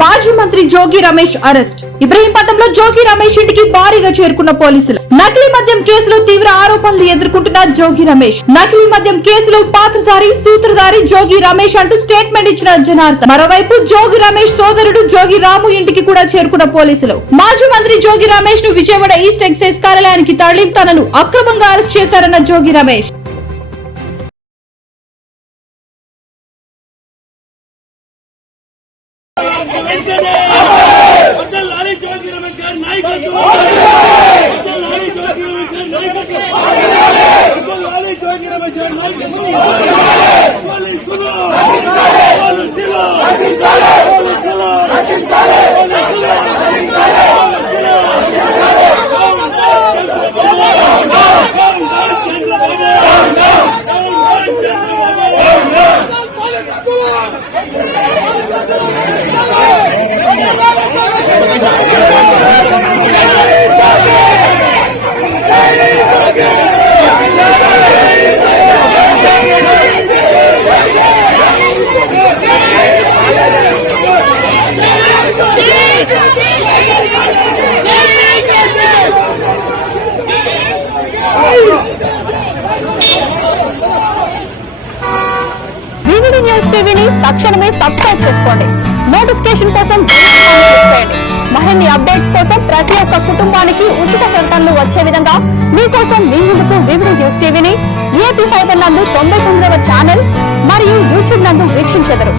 మాజీ మంత్రి జోగి రమేష్ అరెస్ట్. ఇబ్రహీంపట్నంలో జోగి రమేష్ ఇంటికి భారీగా చేరుకున్న పోలీసులు. నకిలీ మద్యం కేసులో తీవ్ర ఆరోపణలు ఎదుర్కొంటున్న జోగి రమేష్. నకిలీ మద్యం కేసులో పాత్రధారి సూత్రధారి జోగి రమేష్ అంటూ స్టేట్మెంట్ ఇచ్చిన జనార్దన్. మరోవైపు జోగి రమేష్ సోదరుడు జోగి రాము ఇంటికి కూడా చేరుకున్న పోలీసులు. మాజీ మంత్రి జోగి రమేష్ ను విజయవాడ ఈస్ట్ ఎక్సైజ్ కార్యాలయానికి తరలింపు తనను అక్రమంగా అరెస్ట్ చేశారన్న జోగి రమేష్. వివిడి న్యూస్ టీవీని తక్షణమే సబ్స్క్రైబ్ చేసుకోండి. నోటిఫికేషన్ కోసం మరిన్ని అప్డేట్స్ కోసం ప్రతి ఒక్క కుటుంబానికి ఉచిత ప్రకటనలు వచ్చే విధంగా మీకోసం మీ ముందుకు వివిడి న్యూస్ టీవీని ఏపీ ఫైబర్ నందు 99వ ఛానల్ మరియు యూట్యూబ్ నందు వీక్షించెదరు.